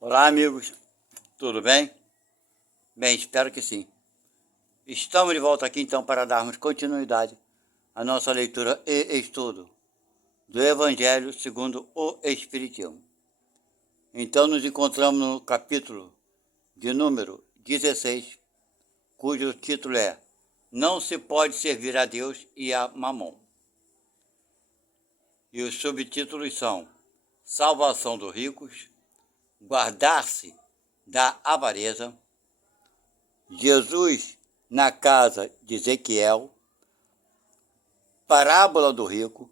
Olá, amigos, tudo bem? Bem, espero que sim. Estamos de volta aqui então para darmos continuidade à nossa leitura e estudo do Evangelho segundo o Espiritismo. Então nos encontramos no capítulo de número 16, cujo título é Não se pode servir a Deus e a Mamon. E os subtítulos são Salvação dos ricos, Guardar-se da avareza, Jesus na casa de Ezequiel, parábola do rico,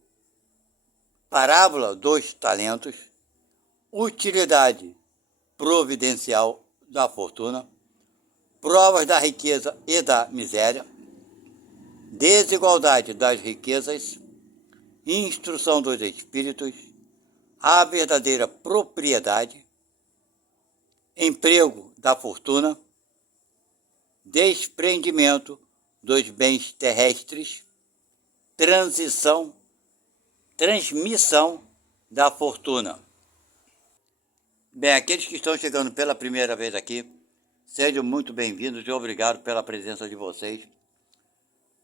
parábola dos talentos, utilidade providencial da fortuna, provas da riqueza e da miséria, desigualdade das riquezas, instrução dos espíritos, a verdadeira propriedade, emprego da fortuna, desprendimento dos bens terrestres, transmissão da fortuna. Bem, aqueles que estão chegando pela primeira vez aqui, sejam muito bem-vindos e obrigado pela presença de vocês.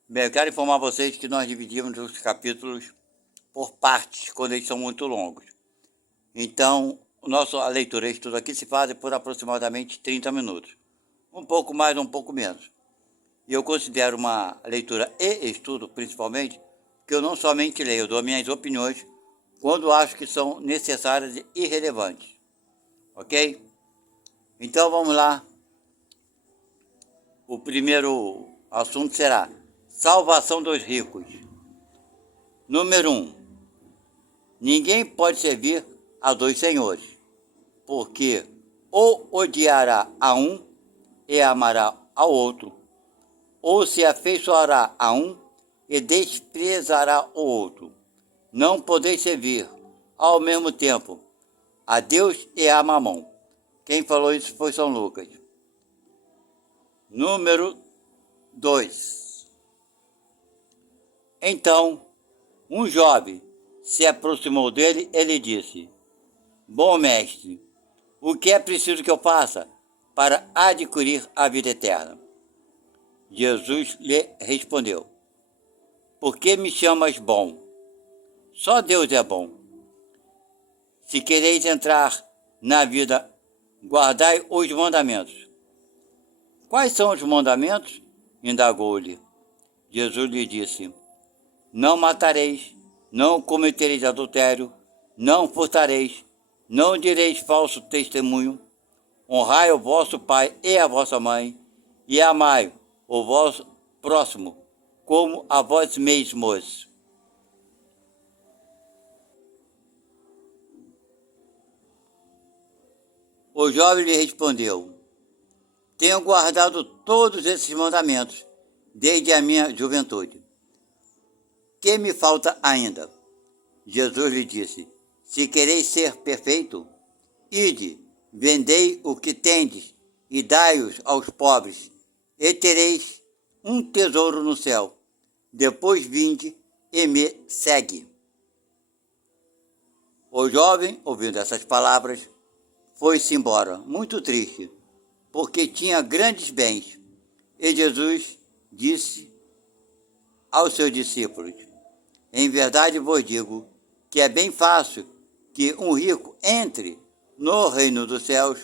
Bem, eu quero informar vocês que nós dividimos os capítulos por partes, quando eles são muito longos. Então, a leitura e estudo aqui se faz por aproximadamente 30 minutos. Um pouco mais, um pouco menos. E eu considero uma leitura e estudo, principalmente, que eu não somente leio, eu dou minhas opiniões quando acho que são necessárias e relevantes. Ok? Então vamos lá. O primeiro assunto será salvação dos ricos. Número 1. Ninguém pode servir a dois senhores, porque ou odiará a um e amará ao outro, ou se afeiçoará a um e desprezará o outro. Não podeis servir ao mesmo tempo a Deus e a Mamon. Quem falou isso foi São Lucas. Número 2. Então, um jovem se aproximou dele e lhe disse: Bom mestre, o que é preciso que eu faça para adquirir a vida eterna? Jesus lhe respondeu: Por que me chamas bom? Só Deus é bom. Se quereis entrar na vida, guardai os mandamentos. Quais são os mandamentos? Indagou-lhe. Jesus lhe disse: Não matareis, não cometereis adultério, não furtareis, não direis falso testemunho, honrai o vosso pai e a vossa mãe, e amai o vosso próximo como a vós mesmos. O jovem lhe respondeu: Tenho guardado todos esses mandamentos desde a minha juventude. Que me falta ainda? Jesus lhe disse: Se quereis ser perfeito, ide, vendei o que tendes e dai-os aos pobres, e tereis um tesouro no céu. Depois vinde e me segue. O jovem, ouvindo essas palavras, foi-se embora, muito triste, porque tinha grandes bens. E Jesus disse aos seus discípulos: Em verdade vos digo que é bem fácil que um rico entre no reino dos céus,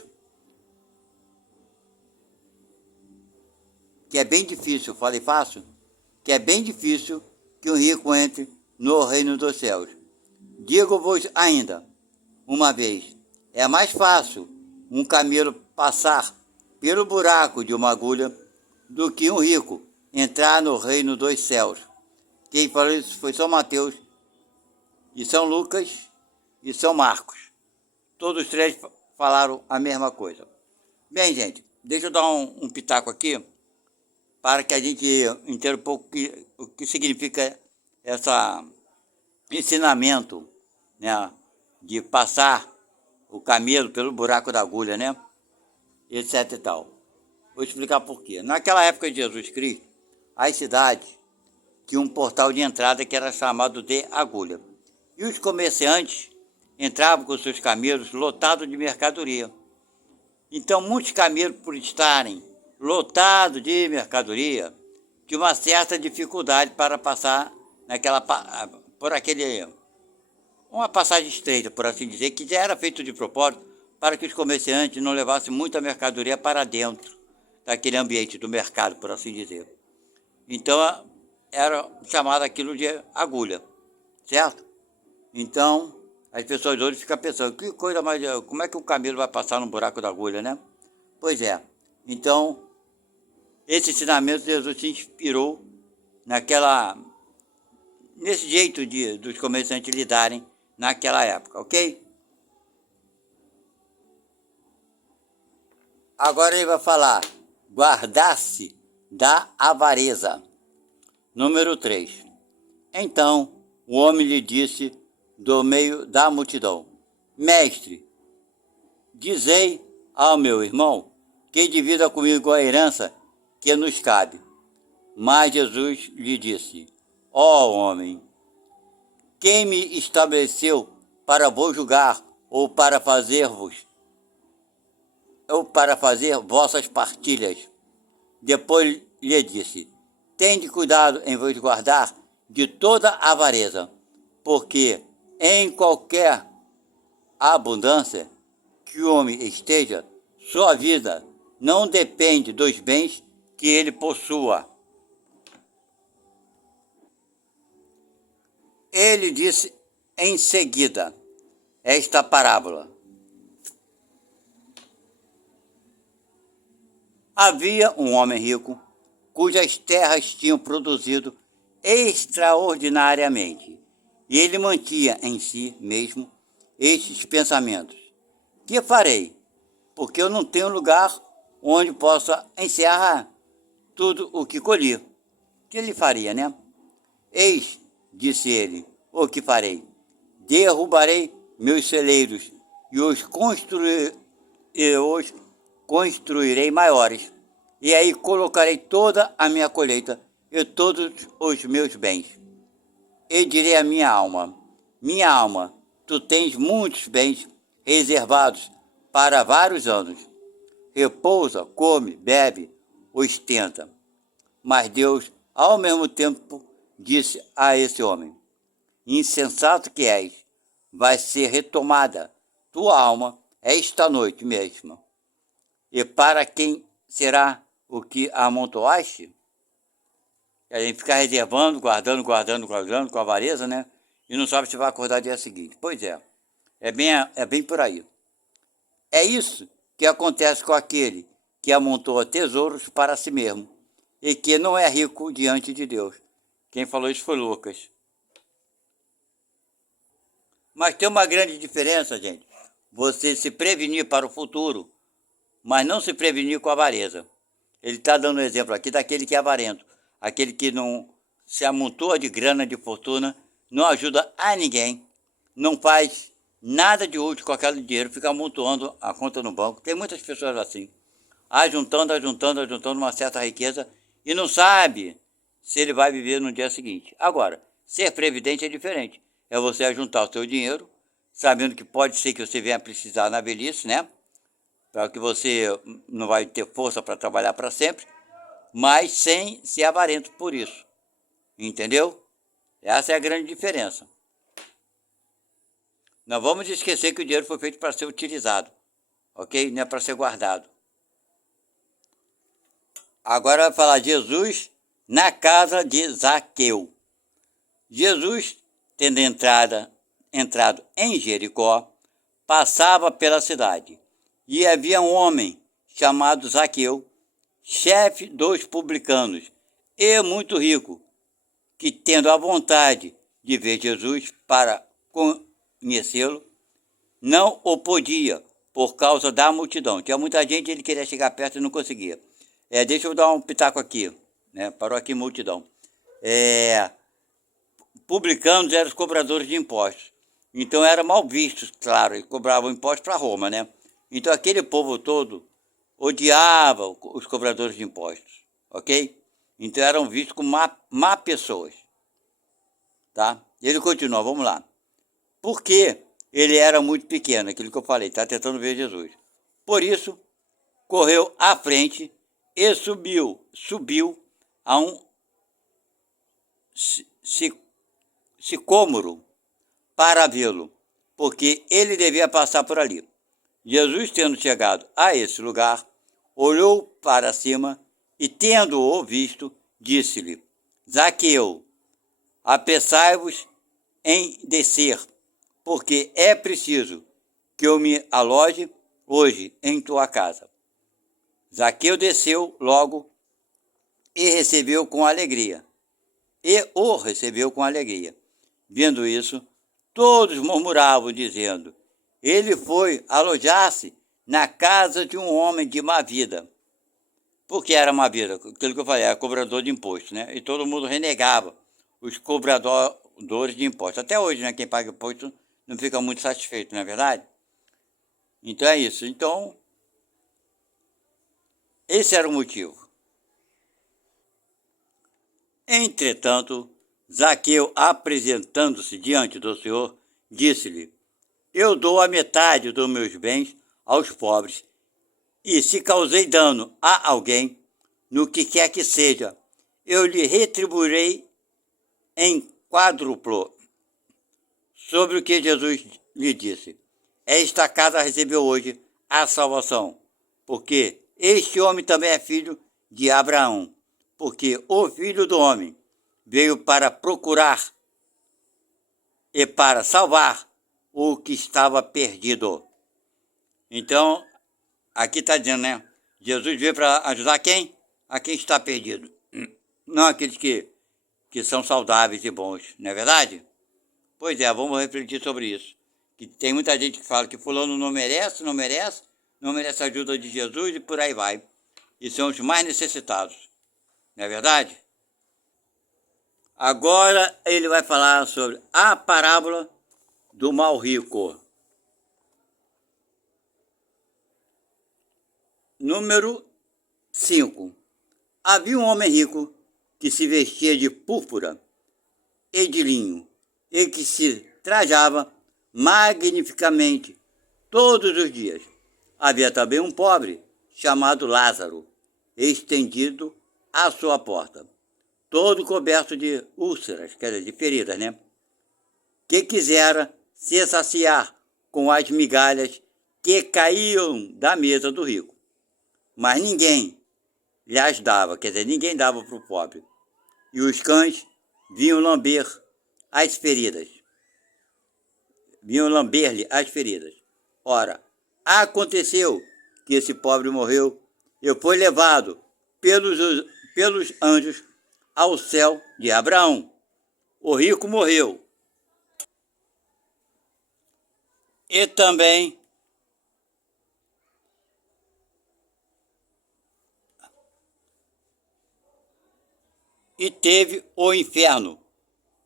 que é bem difícil, falei fácil? Que é bem difícil que um rico entre no reino dos céus. Digo-vos ainda, uma vez, é mais fácil um camelo passar pelo buraco de uma agulha do que um rico entrar no reino dos céus. Quem falou isso foi São Mateus, e São Lucas e São Marcos. Todos os três falaram a mesma coisa. Bem, gente, deixa eu dar um pitaco aqui, para que a gente entenda um pouco o que significa esse ensinamento, né, de passar o camelo pelo buraco da agulha, né, etc e tal. Vou explicar por quê. Naquela época de Jesus Cristo, as cidades tinham um portal de entrada que era chamado de agulha. E os comerciantes entravam com seus camelos lotados de mercadoria. Então, muitos camelos, por estarem lotados de mercadoria, tinham uma certa dificuldade para passar por aquele, uma passagem estreita, por assim dizer, que já era feito de propósito para que os comerciantes não levassem muita mercadoria para dentro daquele ambiente do mercado, por assim dizer. Então, era chamado aquilo de agulha, certo? Então, as pessoas hoje ficam pensando, que coisa mais, como é que o camelo vai passar no buraco da agulha, né? Pois é. Então, esse ensinamento Jesus se inspirou nesse jeito dos comerciantes lidarem naquela época, ok? Agora ele vai falar, guardar-se da avareza. Número 3. Então o homem lhe disse do meio da multidão, Mestre, dizei ao meu irmão que divida comigo a herança que nos cabe. Mas Jesus lhe disse, ó homem, quem me estabeleceu para vos julgar ou para fazer vossas partilhas? Depois lhe disse, tende cuidado em vos guardar de toda avareza, porque em qualquer abundância que o homem esteja, sua vida não depende dos bens que ele possua. Ele disse em seguida esta parábola. Havia um homem rico, cujas terras tinham produzido extraordinariamente, e ele mantinha em si mesmo estes pensamentos. Que farei? Porque eu não tenho lugar onde possa encerrar tudo o que colhi. O que ele faria, né? Eis, disse ele, o que farei? Derrubarei meus celeiros e os construirei maiores. E aí colocarei toda a minha colheita e todos os meus bens. E direi à minha alma, tu tens muitos bens reservados para vários anos. Repousa, come, bebe, ostenta. Mas Deus, ao mesmo tempo, disse a esse homem, insensato que és, vai ser retomada tua alma esta noite mesmo. E para quem será o que amontoaste? A gente fica reservando, guardando com avareza, né? E não sabe se vai acordar dia seguinte. Pois é bem por aí. É isso que acontece com aquele que amontoa tesouros para si mesmo e que não é rico diante de Deus. Quem falou isso foi Lucas. Mas tem uma grande diferença, gente. Você se prevenir para o futuro, mas não se prevenir com a avareza. Ele está dando um exemplo aqui daquele que é avarento. Aquele que não se amontoa de grana, de fortuna, não ajuda a ninguém, não faz nada de útil com aquele dinheiro, fica amontoando a conta no banco. Tem muitas pessoas assim, ajuntando uma certa riqueza e não sabe se ele vai viver no dia seguinte. Agora, ser previdente é diferente. É você ajuntar o seu dinheiro, sabendo que pode ser que você venha precisar na velhice, né? Para que você não vai ter força para trabalhar para sempre, mas sem ser avarento por isso. Entendeu? Essa é a grande diferença. Não vamos esquecer que o dinheiro foi feito para ser utilizado, ok? Não é para ser guardado. Agora vai falar Jesus na casa de Zaqueu. Jesus, tendo entrado em Jericó, passava pela cidade. E havia um homem chamado Zaqueu, chefe dos publicanos, e muito rico, que tendo a vontade de ver Jesus para conhecê-lo, não o podia por causa da multidão. Tinha muita gente, ele queria chegar perto e não conseguia. Deixa eu dar um pitaco aqui, né? Parou aqui multidão. Publicanos eram os cobradores de impostos. Então eram mal vistos, claro, eles cobravam impostos para Roma, né? Então aquele povo todo odiava os cobradores de impostos, ok? Então eram vistos como má pessoas, tá? Ele continua, vamos lá. Porque ele era muito pequeno, aquilo que eu falei, está tentando ver Jesus. Por isso, correu à frente e subiu a um sicômoro para vê-lo, porque ele devia passar por ali. Jesus, tendo chegado a esse lugar, olhou para cima e, tendo-o visto, disse-lhe: Zaqueu, apressai-vos em descer, porque é preciso que eu me aloje hoje em tua casa. Zaqueu desceu logo e recebeu com alegria. E o recebeu com alegria. Vendo isso, todos murmuravam, dizendo: ele foi alojar-se na casa de um homem de má vida. Porque era má vida, aquilo que eu falei, era cobrador de imposto, né? E todo mundo renegava os cobradores de imposto. Até hoje, né? Quem paga imposto não fica muito satisfeito, não é verdade? Então é isso. Então, esse era o motivo. Entretanto, Zaqueu, apresentando-se diante do Senhor, disse-lhe: eu dou a metade dos meus bens aos pobres, e se causei dano a alguém, no que quer que seja, eu lhe retribuirei em quádruplo. Sobre o que Jesus lhe disse: esta casa recebeu hoje a salvação, porque este homem também é filho de Abraão, porque o Filho do Homem veio para procurar e para salvar o que estava perdido. Então, aqui está dizendo, né? Jesus veio para ajudar quem? A quem está perdido. Não aqueles que são saudáveis e bons, não é verdade? Pois é, vamos refletir sobre isso. Que tem muita gente que fala que fulano não merece a ajuda de Jesus e por aí vai. E são os mais necessitados, não é verdade? Agora ele vai falar sobre a parábola do mal rico. Número 5. Havia um homem rico que se vestia de púrpura e de linho e que se trajava magnificamente todos os dias. Havia também um pobre chamado Lázaro, estendido à sua porta, todo coberto de úlceras, quer dizer, de feridas, né? Que quisera se saciar com as migalhas que caíam da mesa do rico. Mas ninguém lhes dava, quer dizer, ninguém dava para o pobre. E os cães vinham lamber-lhe as feridas. Ora, aconteceu que esse pobre morreu e foi levado pelos anjos ao céu de Abraão. O rico morreu. E também teve o inferno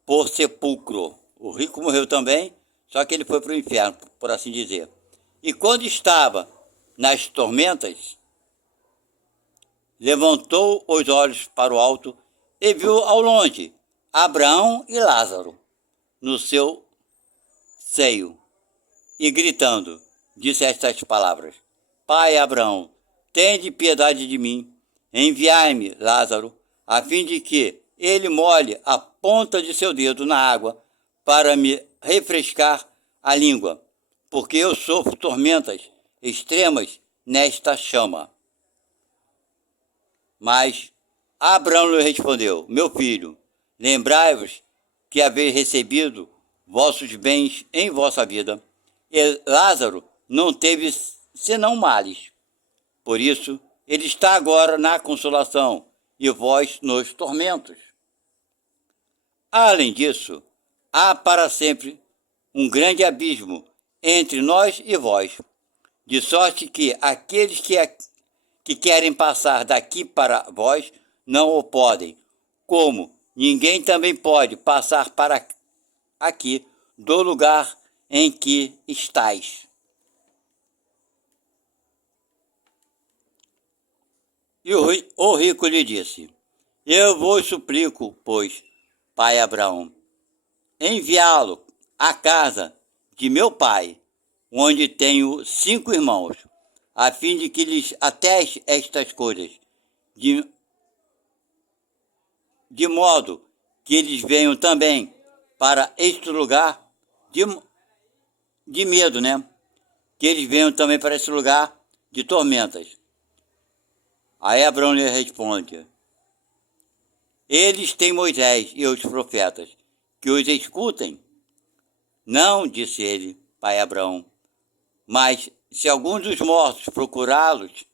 por sepulcro. O rico morreu também, só que ele foi para o inferno, por assim dizer. E quando estava nas tormentas, levantou os olhos para o alto e viu ao longe Abraão e Lázaro no seu seio. E gritando, disse estas palavras: Pai Abraão, tende piedade de mim, enviai-me Lázaro, a fim de que ele molhe a ponta de seu dedo na água para me refrescar a língua, porque eu sofro tormentas extremas nesta chama. Mas Abraão lhe respondeu: meu filho, lembrai-vos que haveis recebido vossos bens em vossa vida, e Lázaro não teve senão males. Por isso, ele está agora na consolação, e vós nos tormentos. Além disso, há para sempre um grande abismo entre nós e vós, de sorte que aqueles que querem passar daqui para vós não o podem, como ninguém também pode passar para aqui do lugar em que estais. E o rico lhe disse: eu vos suplico, pois, pai Abraão, enviá-lo à casa de meu pai, onde tenho 5 irmãos, a fim de que lhes ateste estas coisas, de, de modo que eles venham também para este lugar de medo, né? Que eles venham também para esse lugar de tormentas. Aí Abraão lhe responde: eles têm Moisés e os profetas, que os escutem. Não, disse ele, pai Abraão, mas se algum dos mortos procurá-los,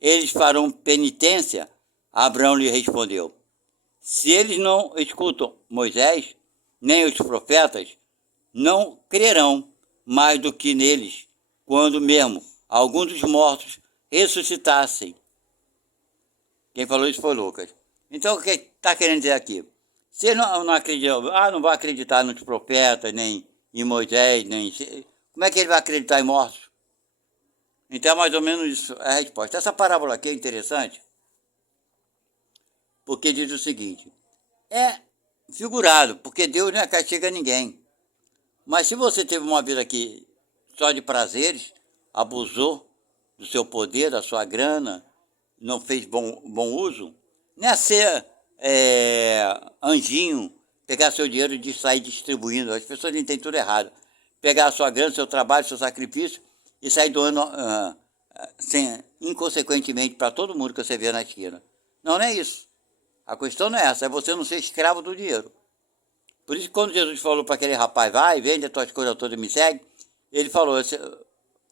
eles farão penitência. Abraão lhe respondeu: se eles não escutam Moisés, nem os profetas, não crerão mais do que neles, quando mesmo algum dos mortos ressuscitassem. Quem falou isso foi Lucas. Então, o que está querendo dizer aqui? Se eles não acreditam, não vai acreditar nos profetas, nem em Moisés, nem... Como é que ele vai acreditar em mortos? Então, mais ou menos isso é a resposta. Essa parábola aqui é interessante, porque diz o seguinte: é figurado, porque Deus não castiga ninguém. Mas se você teve uma vida aqui só de prazeres, abusou do seu poder, da sua grana, não fez bom uso, não é ser anjinho, pegar seu dinheiro e sair distribuindo. As pessoas entendem tudo errado. Pegar a sua grana, seu trabalho, seu sacrifício e sair doando inconsequentemente para todo mundo que você vê na esquina. Não é isso. A questão não é essa, é você não ser escravo do dinheiro. Por isso, quando Jesus falou para aquele rapaz: vai, vende as tuas coisas todas e me segue, ele falou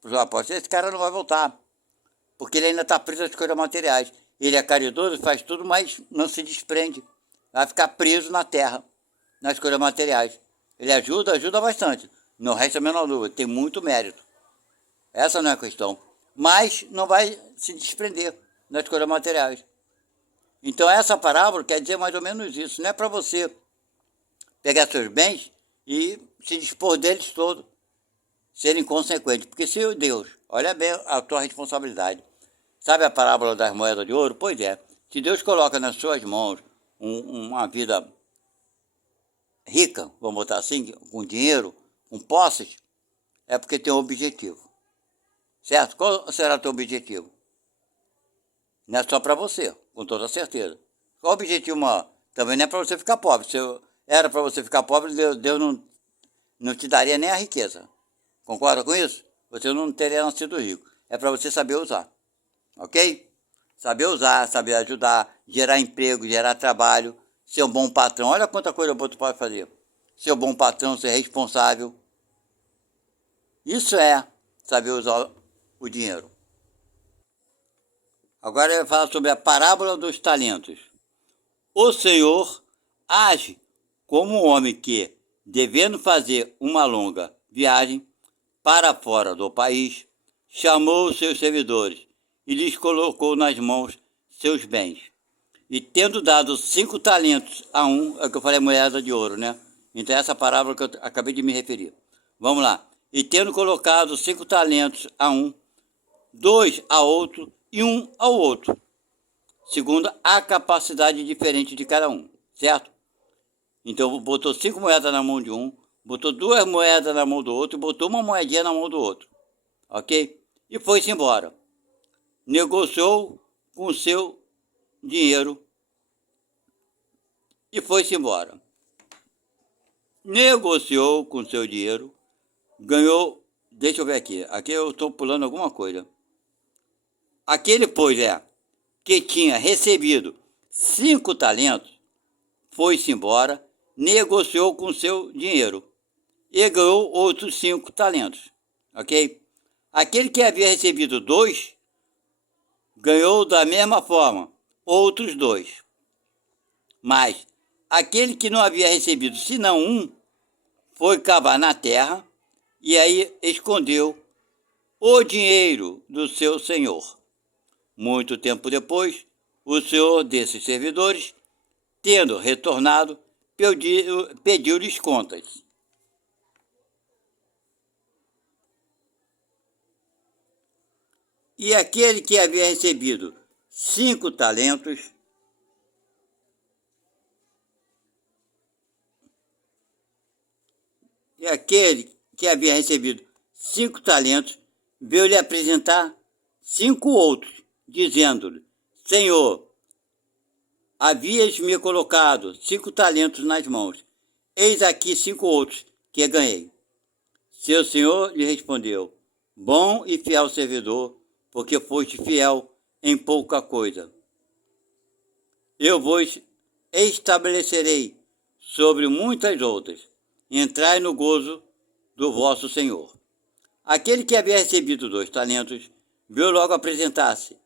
para os apóstolos: esse cara não vai voltar, porque ele ainda está preso às coisas materiais. Ele é caridoso, faz tudo, mas não se desprende. Vai ficar preso na terra, nas coisas materiais. Ele ajuda bastante. Não resta a menor dúvida, tem muito mérito. Essa não é a questão. Mas não vai se desprender das coisas materiais. Então essa parábola quer dizer mais ou menos isso. Não é para você pegar seus bens e se dispor deles todos, ser inconsequente. Porque se Deus, olha bem a tua responsabilidade. Sabe a parábola das moedas de ouro? Pois é. Se Deus coloca nas suas mãos uma vida rica, vamos botar assim, com dinheiro, com posses, é porque tem um objetivo. Certo? Qual será o teu objetivo? Não é só para você, com toda certeza. Qual o objetivo maior? Também não é para você ficar pobre. Se era para você ficar pobre, Deus não te daria nem a riqueza. Concorda com isso? Você não teria nascido rico. É para você saber usar. Ok? Saber usar, saber ajudar, gerar emprego, gerar trabalho, ser um bom patrão. Olha quanta coisa boa tu pode fazer. Ser um bom patrão, ser responsável. Isso é saber usar o dinheiro. Agora eu vou falar sobre a parábola dos talentos. O Senhor age como um homem que, devendo fazer uma longa viagem para fora do país, chamou os seus servidores e lhes colocou nas mãos seus bens. E tendo dado 5 talentos a um, é o que eu falei, moeda de ouro, né? Então essa parábola que eu acabei de me referir. Vamos lá. E tendo colocado 5 talentos a um, 2 a outro e 1 ao outro, segundo a capacidade diferente de cada um, certo? Então botou 5 moedas na mão de um, botou 2 moedas na mão do outro e botou uma moedinha na mão do outro, ok? E foi-se embora. Negociou com o seu dinheiro e foi-se embora. Negociou com o seu dinheiro, ganhou, deixa eu ver aqui eu estou pulando alguma coisa. Aquele, pois que tinha recebido 5 talentos, foi-se embora, negociou com seu dinheiro e ganhou outros 5 talentos, ok? Aquele que havia recebido 2, ganhou da mesma forma outros 2. Mas aquele que não havia recebido senão 1, foi cavar na terra e aí escondeu o dinheiro do seu senhor. Muito tempo depois, o senhor desses servidores, tendo retornado, pediu-lhes contas. E aquele que havia recebido 5 talentos, veio lhe apresentar 5 outros, dizendo-lhe: Senhor, havias-me colocado 5 talentos nas mãos. Eis aqui 5 outros que ganhei. Seu senhor lhe respondeu: Bom e fiel servidor, porque foste fiel em pouca coisa. Eu vos estabelecerei sobre muitas outras. Entrai no gozo do vosso senhor. Aquele que havia recebido 2 talentos veio logo apresentar-se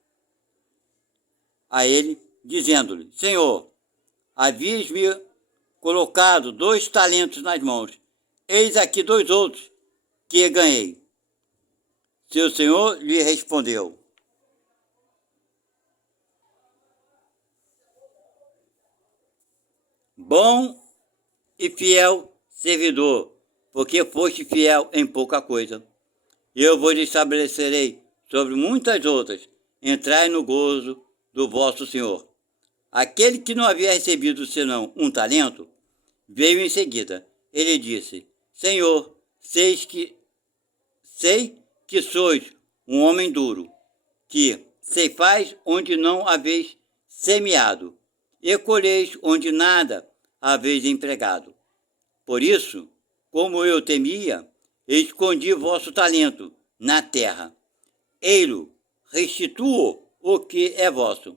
a ele, dizendo-lhe: Senhor, havias-me colocado 2 talentos nas mãos. Eis aqui 2 outros que ganhei. Seu senhor lhe respondeu: Bom e fiel servidor, porque foste fiel em pouca coisa, eu vos estabelecerei sobre muitas outras. Entrai no gozo do vosso senhor. Aquele que não havia recebido senão 1 talento, veio em seguida. Ele disse: Senhor, sei que sois um homem duro, que ceifais onde não haveis semeado, e colheis onde nada haveis empregado. Por isso, como eu temia, escondi vosso talento na terra. Ei-lo, restituo o que é vosso.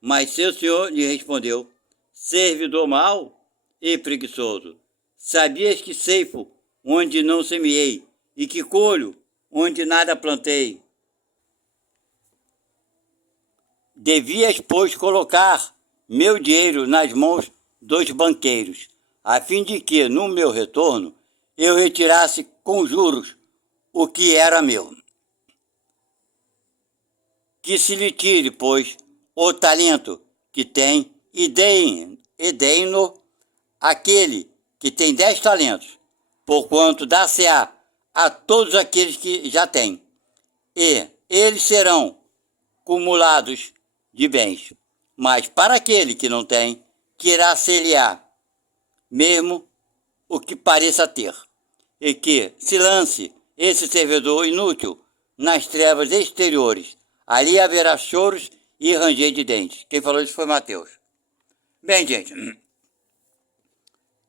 Mas seu senhor lhe respondeu: Servidor mau e preguiçoso, sabias que ceifo onde não semeei, e que colho onde nada plantei? Devias, pois, colocar meu dinheiro nas mãos dos banqueiros, a fim de que, no meu retorno, eu retirasse com juros o que era meu. Que se lhe tire, pois, o talento que tem e deem-no àquele que tem 10 talentos, porquanto dá-se-á a todos aqueles que já têm, e eles serão cumulados de bens. Mas para aquele que não tem, quirá-se-lhe-á mesmo o que pareça ter, e que se lance esse servidor inútil nas trevas exteriores. Ali haverá choros e ranger de dentes. Quem falou isso foi Mateus. Bem, gente,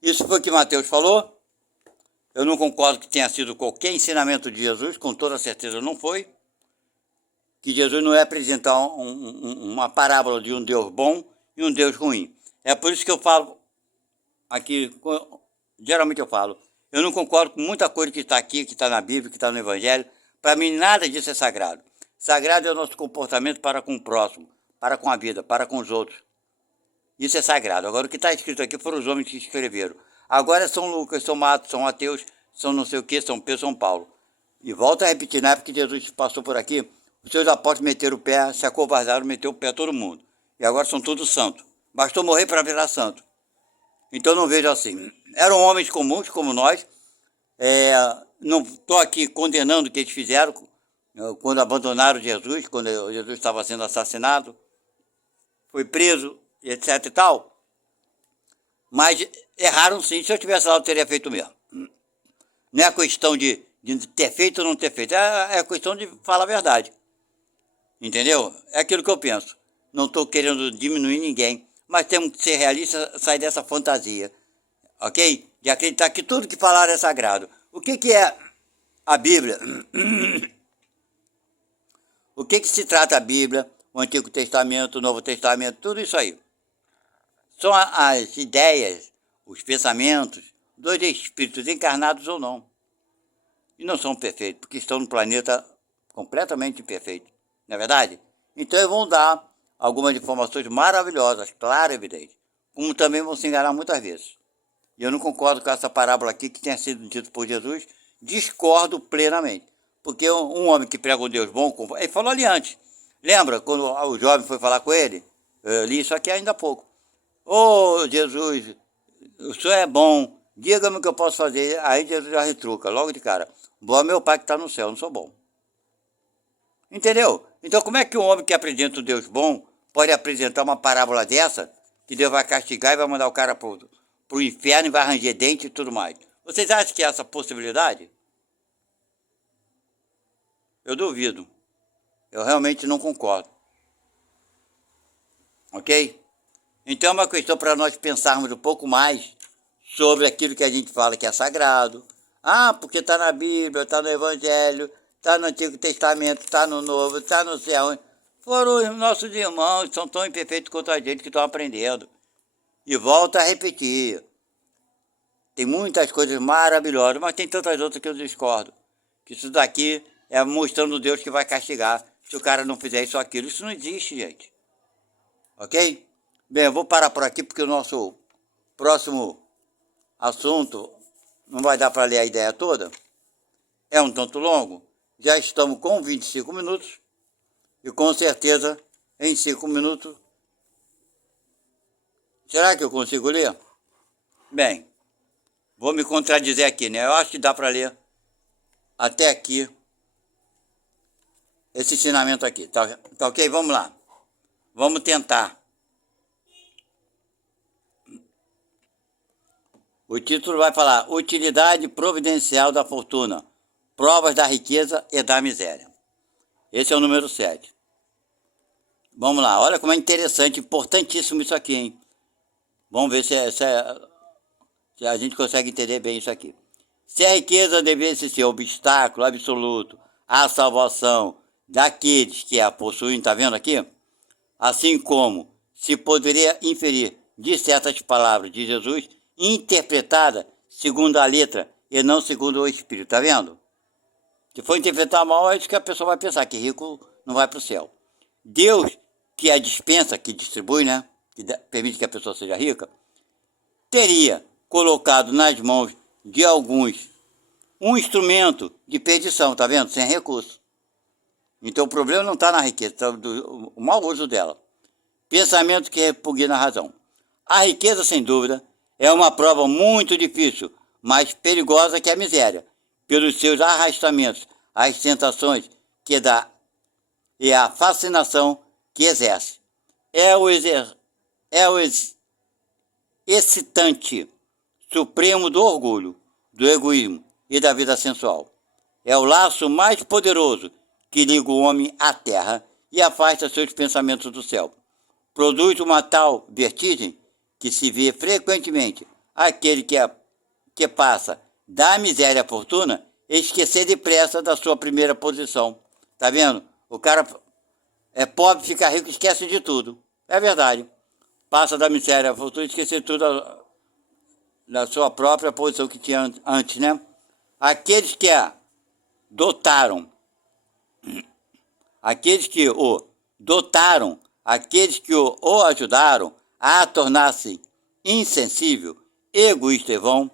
isso foi o que Mateus falou. Eu não concordo que tenha sido qualquer ensinamento de Jesus, com toda certeza não foi. Que Jesus não é apresentar uma parábola de um Deus bom e um Deus ruim. É por isso que eu falo aqui, geralmente eu falo, eu não concordo com muita coisa que está aqui, que está na Bíblia, que está no Evangelho. Para mim, nada disso é sagrado. Sagrado é o nosso comportamento para com o próximo, para com a vida, para com os outros. Isso é sagrado. Agora, o que está escrito aqui foram os homens que escreveram. Agora São Lucas, São Marcos, São Mateus, São não sei o que, São Pedro, São Paulo. E volto a repetir, na época que Jesus passou por aqui, os seus apóstolos meteram o pé, se acovardaram, meteram o pé a todo mundo. E agora são todos santos. Bastou morrer para virar santo. Então não vejo assim. Eram homens comuns, como nós. Não estou aqui condenando o que eles fizeram quando abandonaram Jesus, quando Jesus estava sendo assassinado, foi preso, etc e tal. Mas erraram sim. Se eu estivesse lá, eu teria feito mesmo. Não é questão de ter feito ou não ter feito. É questão de falar a verdade. Entendeu? É aquilo que eu penso. Não estou querendo diminuir ninguém, mas temos que ser realistas, sair dessa fantasia. Ok? De acreditar que tudo que falaram é sagrado. O que é a Bíblia? O que se trata a Bíblia, o Antigo Testamento, o Novo Testamento, tudo isso aí. São as ideias, os pensamentos dos espíritos encarnados ou não. E não são perfeitos, porque estão no planeta completamente imperfeito. Não é verdade? Então eles vão dar algumas informações maravilhosas, claras e evidentes. Como também vão se enganar muitas vezes. E eu não concordo com essa parábola aqui que tenha sido dita por Jesus. Discordo plenamente. Porque um homem que prega um Deus bom, ele falou ali antes. Lembra quando o jovem foi falar com ele? Eu li isso aqui ainda há pouco. Ô Jesus, o senhor é bom, diga-me o que eu posso fazer. Aí Jesus já retruca, logo de cara. Bom é meu pai que está no céu, eu não sou bom. Entendeu? Então como é que um homem que apresenta um Deus bom pode apresentar uma parábola dessa, que Deus vai castigar e vai mandar o cara para o inferno e vai ranger dente e tudo mais? Vocês acham que é essa possibilidade? Eu duvido. Eu realmente não concordo. Ok? Então é uma questão para nós pensarmos um pouco mais sobre aquilo que a gente fala que é sagrado. Ah, porque está na Bíblia, está no Evangelho, está no Antigo Testamento, está no Novo, está no céu. Foram os nossos irmãos, são tão imperfeitos quanto a gente que estão aprendendo. E volto a repetir. Tem muitas coisas maravilhosas, mas tem tantas outras que eu discordo. Que isso daqui é mostrando Deus que vai castigar se o cara não fizer isso ou aquilo. Isso não existe, gente. Ok? Bem, eu vou parar por aqui porque o nosso próximo assunto não vai dar para ler a ideia toda. É um tanto longo. Já estamos com 25 minutos. E com certeza, em 5 minutos... Será que eu consigo ler? Bem, vou me contradizer aqui, né? Eu acho que dá para ler até aqui esse ensinamento aqui. Tá ok? Vamos lá. Vamos tentar. O título vai falar Utilidade providencial da fortuna, provas da riqueza e da miséria. Esse é o número 7. Vamos lá, olha como é interessante, importantíssimo isso aqui, hein? Vamos ver se a gente consegue entender bem isso aqui. Se a riqueza devesse ser obstáculo absoluto à salvação daqueles que a possuem, tá vendo aqui? Assim como se poderia inferir de certas palavras de Jesus, interpretada segundo a letra e não segundo o Espírito, tá vendo? Se for interpretar mal, é isso que a pessoa vai pensar, que rico não vai para o céu. Deus, que a dispensa, que distribui, né? Que permite que a pessoa seja rica, teria colocado nas mãos de alguns um instrumento de perdição, tá vendo? Sem recurso. Então o problema não está na riqueza, está do mau uso dela. Pensamento que repugna a razão. A riqueza, sem dúvida, é uma prova muito difícil, mais perigosa que a miséria, pelos seus arrastamentos, as tentações que dá e a fascinação que exerce. É o excitante supremo do orgulho, do egoísmo e da vida sensual. É o laço mais poderoso que liga o homem à terra e afasta seus pensamentos do céu. Produz uma tal vertigem que se vê frequentemente aquele que passa da miséria à fortuna esquecer depressa da sua primeira posição. Tá vendo? O cara é pobre, fica rico, esquece de tudo. É verdade. Passa da miséria à fortuna, esquecer tudo da sua própria posição que tinha antes, né? Aqueles que a dotaram, aqueles que o dotaram, aqueles que o ajudaram a tornar-se insensível, egoísta e vão,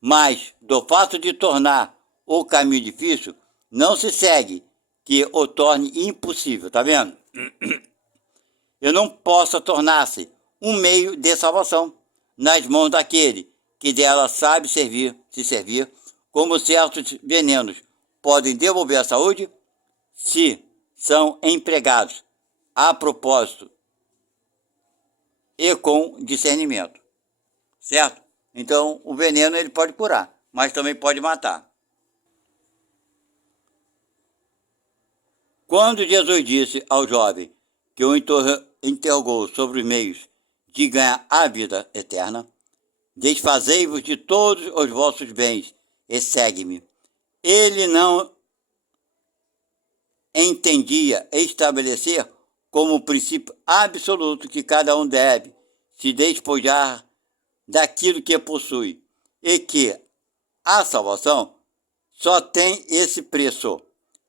mas do fato de tornar o caminho difícil, não se segue que o torne impossível, tá vendo? Eu não possa tornar-se um meio de salvação nas mãos daquele que dela sabe se servir, como certos venenos podem devolver a saúde se são empregados a propósito e com discernimento, certo? Então, o veneno ele pode curar, mas também pode matar. Quando Jesus disse ao jovem que o interrogou sobre os meios de ganhar a vida eterna, desfazei-vos de todos os vossos bens e segue-me. Ele não entendia estabelecer como princípio absoluto que cada um deve se despojar daquilo que possui e que a salvação só tem esse preço,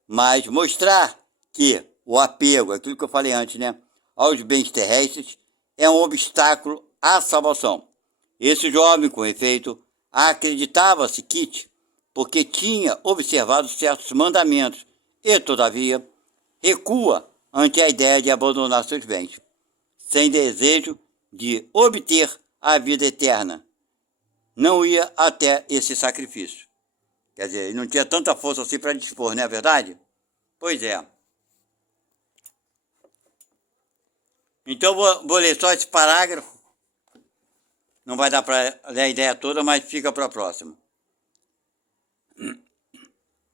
mas mostrar que o apego, aquilo que eu falei antes, né, aos bens terrestres é um obstáculo à salvação. Esse jovem, com efeito, acreditava-se quite, porque tinha observado certos mandamentos e, todavia, recua ante a ideia de abandonar seus bens, sem desejo de obter a vida eterna. Não ia até esse sacrifício. Quer dizer, ele não tinha tanta força assim para dispor, não é verdade? Pois é. Então vou ler só esse parágrafo. Não vai dar para ler a ideia toda, mas fica para a próxima.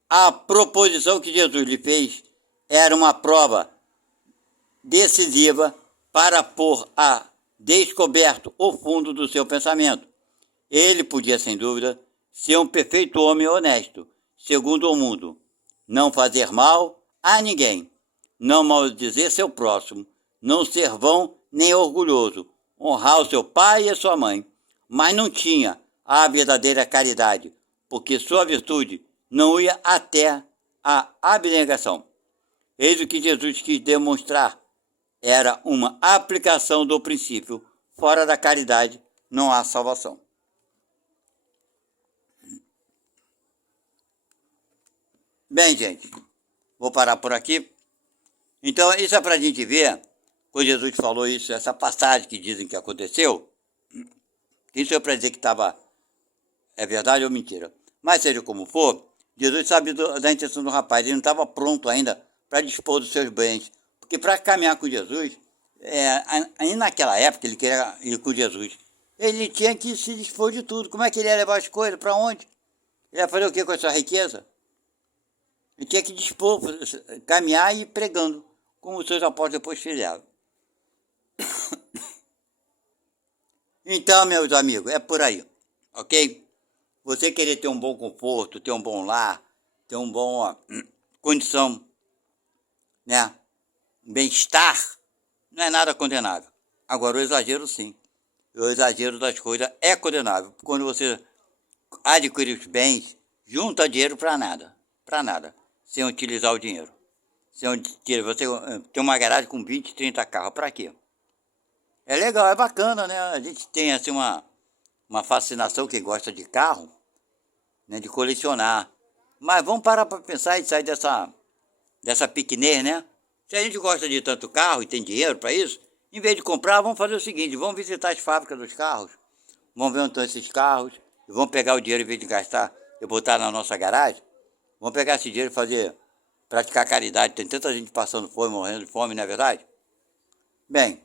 A proposição que Jesus lhe fez era uma prova decisiva para pôr a descoberto o fundo do seu pensamento. Ele podia, sem dúvida, ser um perfeito homem honesto, segundo o mundo, não fazer mal a ninguém, não maldizer seu próximo, não ser vão nem orgulhoso, honrar o seu pai e a sua mãe, mas não tinha a verdadeira caridade, porque sua virtude não ia até a abnegação. Eis o que Jesus quis demonstrar. Era uma aplicação do princípio: fora da caridade não há salvação. Bem, gente, vou parar por aqui. Então, isso é para a gente ver, quando Jesus falou isso, essa passagem que dizem que aconteceu, isso é para dizer que é verdade ou mentira. Mas seja como for, Jesus sabe da intenção do rapaz, ele não estava pronto ainda para dispor dos seus bens. Porque para caminhar com Jesus, aí naquela época ele queria ir com Jesus, ele tinha que se dispor de tudo. Como é que ele ia levar as coisas? Para onde? Ele ia fazer o que com essa riqueza? Ele tinha que dispor, caminhar e ir pregando, como os seus apóstolos depois fizeram. Então, meus amigos, é por aí, ok? Você querer ter um bom conforto, ter um bom lar, ter uma boa condição, né? Bem-estar, não é nada condenável. Agora, o exagero, sim. O exagero das coisas é condenável. Quando você adquire os bens, junta dinheiro para nada, sem utilizar o dinheiro. Você tem uma garagem com 20, 30 carros, para quê? É legal, é bacana, né? A gente tem assim uma fascinação, quem gosta de carro, né, de colecionar. Mas vamos parar para pensar e sair dessa pequenez, né? Se a gente gosta de tanto carro e tem dinheiro para isso, em vez de comprar, vamos fazer o seguinte: vamos visitar as fábricas dos carros, vamos ver onde estão esses carros, e vamos pegar o dinheiro, em vez de gastar e botar na nossa garagem, vamos pegar esse dinheiro e praticar caridade. Tem tanta gente passando fome, morrendo de fome, não é verdade? Bem,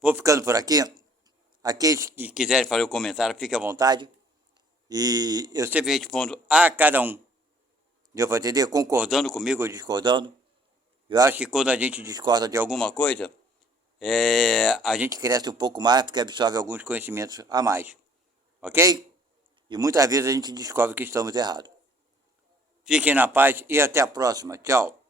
vou ficando por aqui. Aqueles que quiserem fazer o comentário, fique à vontade. E eu sempre respondo a cada um. Deu para entender? Concordando comigo ou discordando. Eu acho que quando a gente discorda de alguma coisa, a gente cresce um pouco mais porque absorve alguns conhecimentos a mais. Ok? E muitas vezes a gente descobre que estamos errados. Fiquem na paz e até a próxima. Tchau.